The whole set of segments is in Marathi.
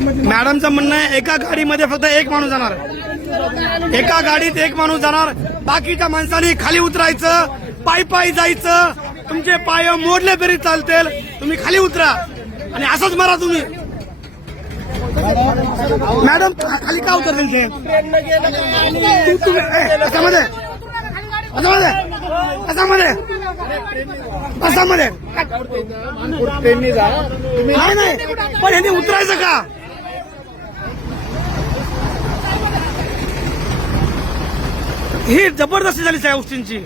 मॅडमचं म्हणणं आहे एका गाडीमध्ये फक्त एक माणूस जाणार एका गाडीत एक माणूस जाणार बाकीच्या माणसांनी खाली उतरायचं पायी पायी जायचं तुमचे पाय मोडले तरी चालतील तुम्ही खाली उतरा. आणि असंच मारा तुम्ही. मॅडम खाली का उतरतील ते? तू- तुम्ही ए, कशामध्ये? कशामध्ये? कशामध्ये? कशामध्ये? नाही नाही. पण यांनी उतरायचं का? ही जबरदस्ती झाली त्या गोष्टींची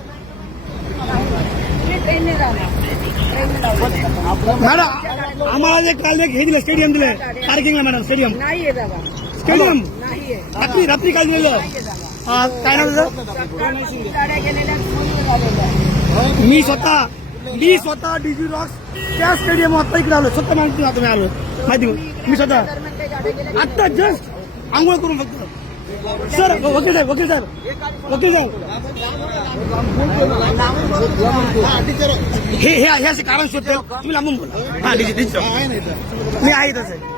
मॅडम आम्हाला जे काल एक हे दिलं स्टेडियम दिलं पार्किंगला मॅडम स्टेडियम स्टेडियम रात्री रात्री काय दिलेलं. हा, काय नाव मी स्वतः मी स्वतः डिजी रॉक्स त्या स्टेडियम आता इकडे आलो. स्वतः माहिती आता मी आलो. माहिती मी स्वतः दरम्यान त्या गाड्या गेल्या आता जस्ट आंघोळ करून फक्त सर वकील साहेब वकील साहेब. वकील साहेब. हे हे हे असे कारण शोधतो तुम्ही लांबून बोला. हा डिजी डिजी मी आहे तसं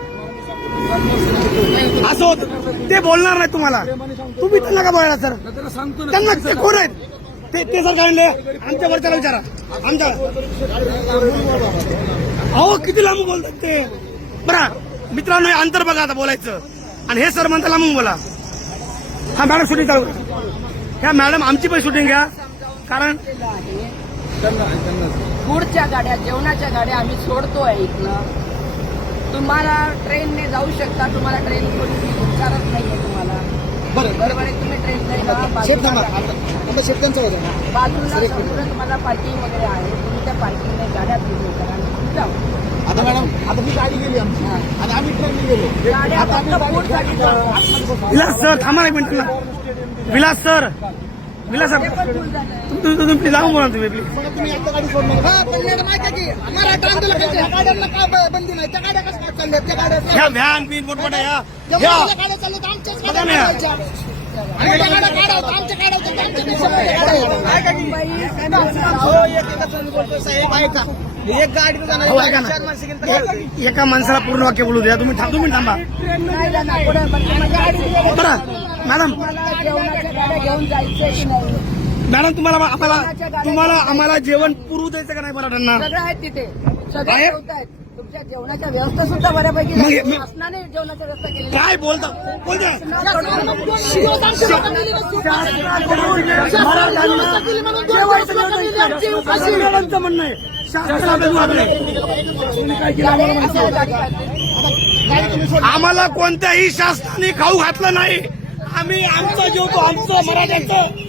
असं होत. ते बोलणार नाही तुम्हाला. तुम्ही त्यांना का बोलायला सर? त्यांना ते कोण आहेत? ते ते सर काढले आमच्या वरच्याला विचारा. आमच्या अहो किती लांब बोलतात ते? बरं मित्रांनो अंतर बघा आता बोलायचं. आणि हे सर म्हणता लांबून बोला. हा मॅडम शूटिंग चालू करा. ह्या मॅडम आमची पण शूटिंग घ्या. कारण गुडच्या गाड्या जेवणाच्या गाड्या आम्ही सोडतोय इथनं. तुम्हाला ट्रेनने जाऊ शकता तुम्हाला ट्रेन कोणी विचारत नाहीये तुम्हाला. बरोबर आहे तुम्ही ट्रेनने जा बाजूला बाजूला तुम्हाला पार्किंग वगैरे आहे. तुम्ही त्या पार्किंगने गाड्या फिरू करा आणि तुम्ही जाऊ. आता मॅडम आता ही गाडी गेली आमची. आणि आम्ही ट्रेनने गेलो. विलास सर थांबा एक minute. Vilas. Sir. Vilas sir. तुम्ही तुम्ही प्लीज लांबून बोला तुम्ही प्लीज तुम्ही आता गाडी सोडणार. हा ह्या व्हॅन बिन मोठमोठ्या या. या. बघा ना. आमच्या गाड्या आमच्या गाड्या एक माणसाला पूर्ण वाक्य बोलू द्या. तुम्ही थांब तुम्ही थांबा. बरं मॅडम. मॅडम तुम्हाला आम्हाला तुम्हाला आम्हाला जेवण पुरू द्यायचं का नाही सगळं आहेत तिथे. तुमच्या जेवणाच्या व्यवस्था सुद्धा बऱ्यापैकी शासनाने व्यवस्था केली काय बोलता? म्हणणं आहे. आम्हाला कोणत्याही शासनाने खाऊ घातलं नाही. आम्ही आमचं जेवतो आमचं मराठ्यांचं.